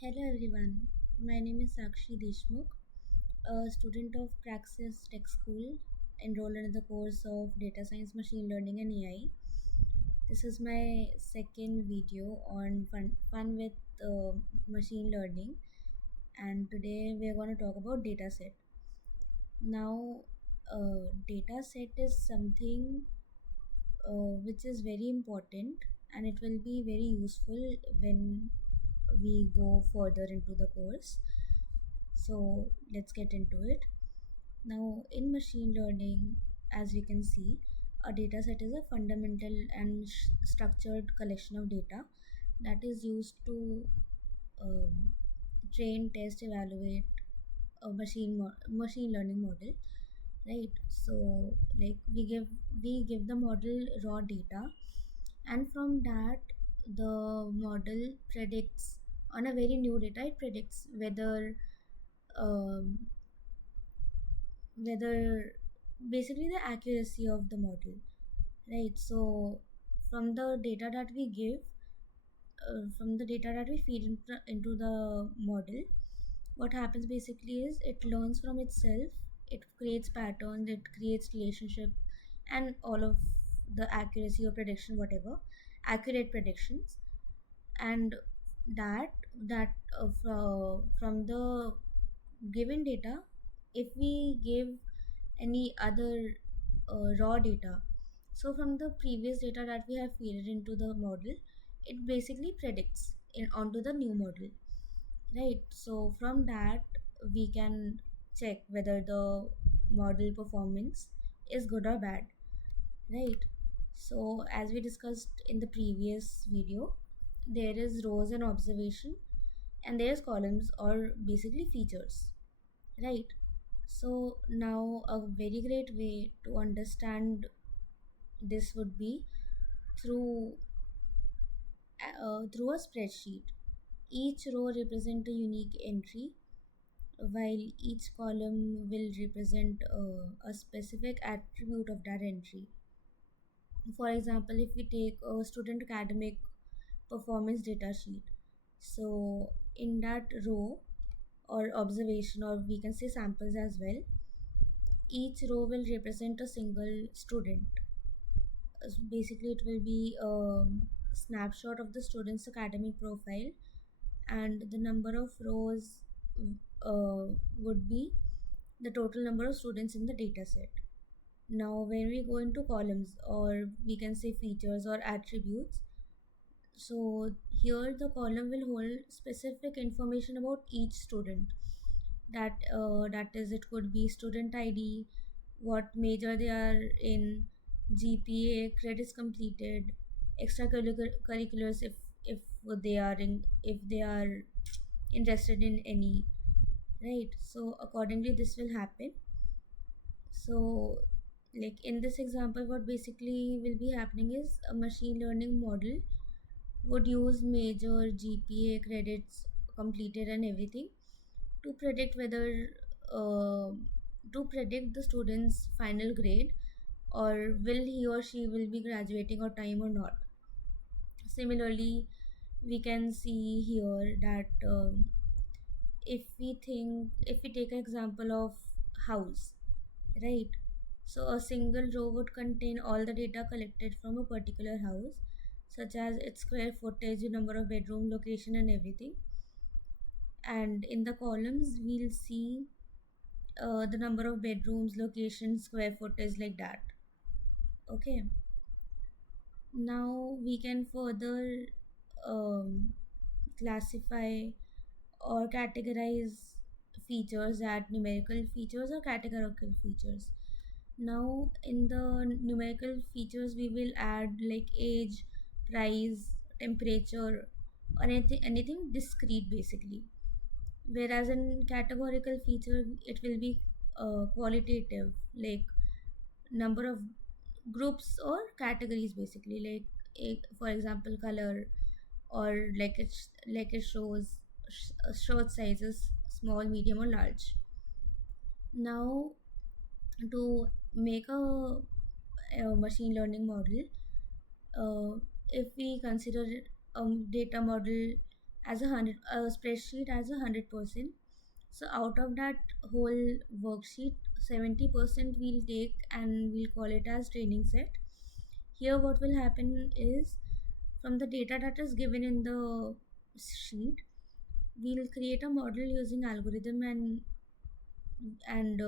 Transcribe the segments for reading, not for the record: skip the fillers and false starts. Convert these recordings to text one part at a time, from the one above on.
Hello everyone, my name is Sakshi Deshmukh, a student of Praxis Tech School, enrolled in the course of Data Science, Machine Learning and AI. This is my second video on fun with machine learning, and today we are going to talk about dataset. Now, dataset is something which is very important and it will be very useful when we go further into the course. So let's get into it. Now, in machine learning, as we can see, a data set is a fundamental and structured collection of data that is used to um, train, test, evaluate a machine learning model, right? So, like we give the model raw data, and from that the model predicts on a very new data. It predicts um, whether basically the accuracy of the model, right? So from the data that we give from the data that we feed into the model, what happens basically is it learns from itself. It creates patterns, it creates relationship, and all of the accuracy or prediction, whatever accurate predictions. And from the given data, if we give any other raw data, so from the previous data that we have fed into the model, it basically predicts in onto the new model, right? So from that we can check whether the model performance is good or bad, right? So as we discussed in the previous video, there is rows and observation, and there's columns or basically features, right? So now a very great way to understand this would be through through a spreadsheet. Each row represent a unique entry, while each column will represent a specific attribute of that entry. For example, if we take a student academic performance data sheet, so in that row or observation, or we can say samples as well, each row will represent a single student. Basically, it will be a snapshot of the student's academic profile, and the number of rows would be the total number of students in the data set. Now, when we go into columns, or we can say features or attributes, so here the column will hold specific information about each student. That is, it could be student ID, what major they are in, GPA, credits completed, extracurriculars if they are interested in any, right? So accordingly this will happen. So like in this example, what basically will be happening is a machine learning model would use major GPA, credits completed and everything to predict whether uh, to predict the student's final grade, or will he or she will be graduating on time or not. Similarly, we can see here that if we take an example of house, right? So a single row would contain all the data collected from a particular house, such as its square footage, number of bedroom, location, and everything. And in the columns, we'll see the number of bedrooms, location, square footage, like that. Okay. Now we can further um, classify or categorize features at numerical features or categorical features. Now, in the numerical features, we will add like age, price, temperature, or anything discrete basically. Whereas in categorical feature, it will be qualitative, like number of groups or categories basically, like for example, color, or like it shows short sizes, small, medium, or large. Now, to make a machine learning model, if we consider a data model as a spreadsheet as 100%. So out of that whole worksheet, 70% we'll take and we'll call it as training set. Here what will happen is, from the data that is given in the sheet, we'll create a model using algorithm, and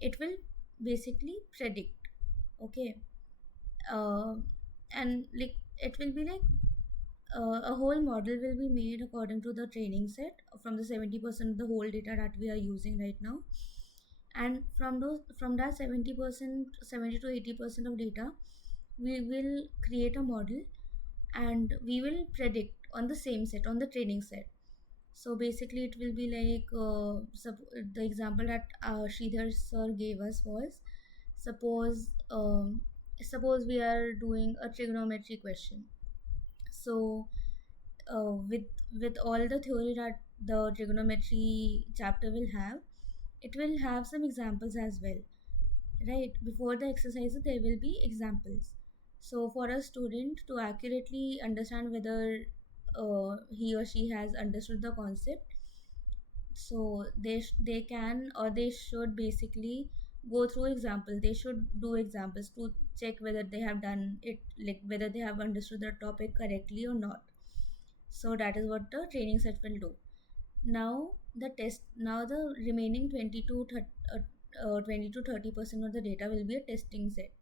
it will basically predict. Okay. uh, and like it will be like a whole model will be made according to the training set from the 70% of the whole data that we are using right now. And from that 70%, 70 to 80% of data, we will create a model and we will predict on the same set, on the training set. So basically it will be like the example that Sridhar sir gave us was, suppose suppose we are doing a trigonometry question. So with all the theory that the trigonometry chapter will have, it will have some examples as well, right? Before the exercises there will be examples. So for a student to accurately understand whether he or she has understood the concept, so they can or they should basically go through examples. They should do examples to check whether they have done it, like whether they have understood the topic correctly or not. So that is what the training set will do. Now the remaining 20 to 30% of the data will be a testing set.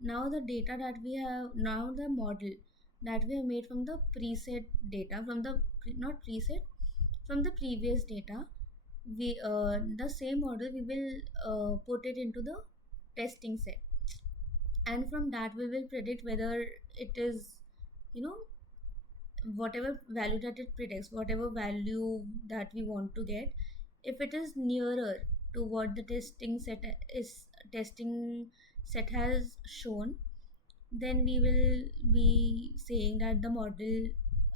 Now the data that we have, now the model that we have made from the preset data, from the not preset, from the previous data, we the same model we will put it into the testing set, and from that we will predict whether it is, you know, whatever value that it predicts, whatever value that we want to get, if it is nearer to what the testing set has shown, then we will be saying that the model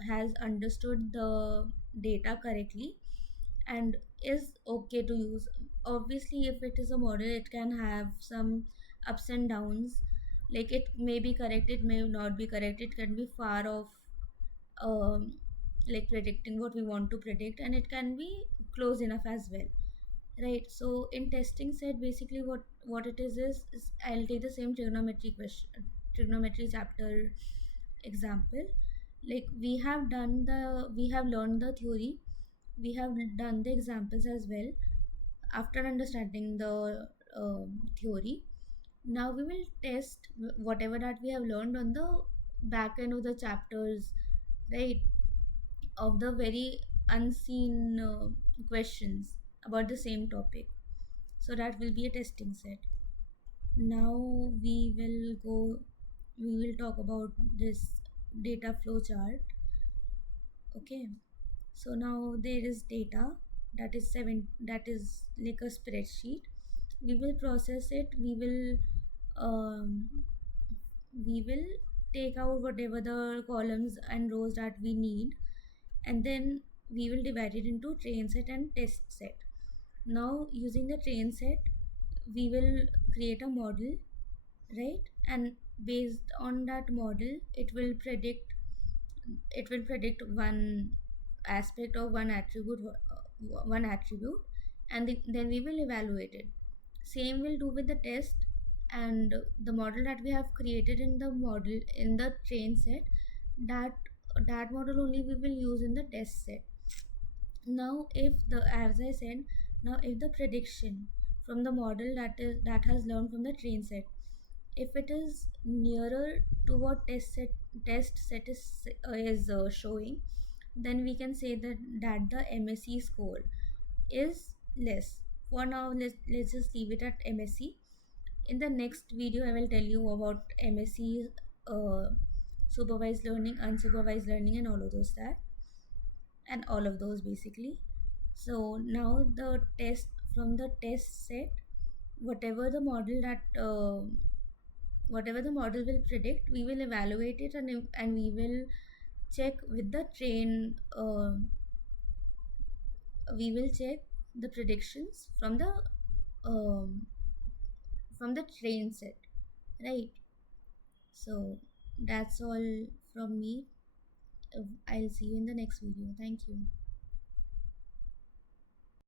has understood the data correctly and is okay to use. Obviously if it is a model, it can have some ups and downs, like it may be correct, it may not be correct, it can be far off, um, like predicting what we want to predict, and it can be close enough as well, right? So in testing set, basically what it is I'll take the same trigonometry chapter example. Like we have learned the theory, we have done the examples as well. After understanding the theory, now we will test whatever that we have learned on the back end of the chapters, right? Of the very unseen questions about the same topic. So that will be a testing set. Now we will talk about this data flow chart. Okay. So now there is data that is like a spreadsheet. We will process it. Um, we will take out whatever the columns and rows that we need, and then we will divide it into train set and test set. Now using the train set, we will create a model, right? And based on that model, it will predict one aspect or one attribute, and then we will evaluate it. Same will do with the test, and the model that we have created in the train set, that that model only we will use in the test set. Now if the as I said, now if the prediction from the model that has learned from the train set, if it is nearer to what test set is showing, then we can say that the MSE score is less. For now, let's just leave it at MSE. In the next video I will tell you about MSE, uh, supervised learning, unsupervised learning, and all of those basically. So now the test from the test set, whatever the model that whatever the model will predict, we will evaluate it, and we will check with the train. We will check the predictions um, from the train set, right? So that's all from me. I'll see you in the next video. Thank you.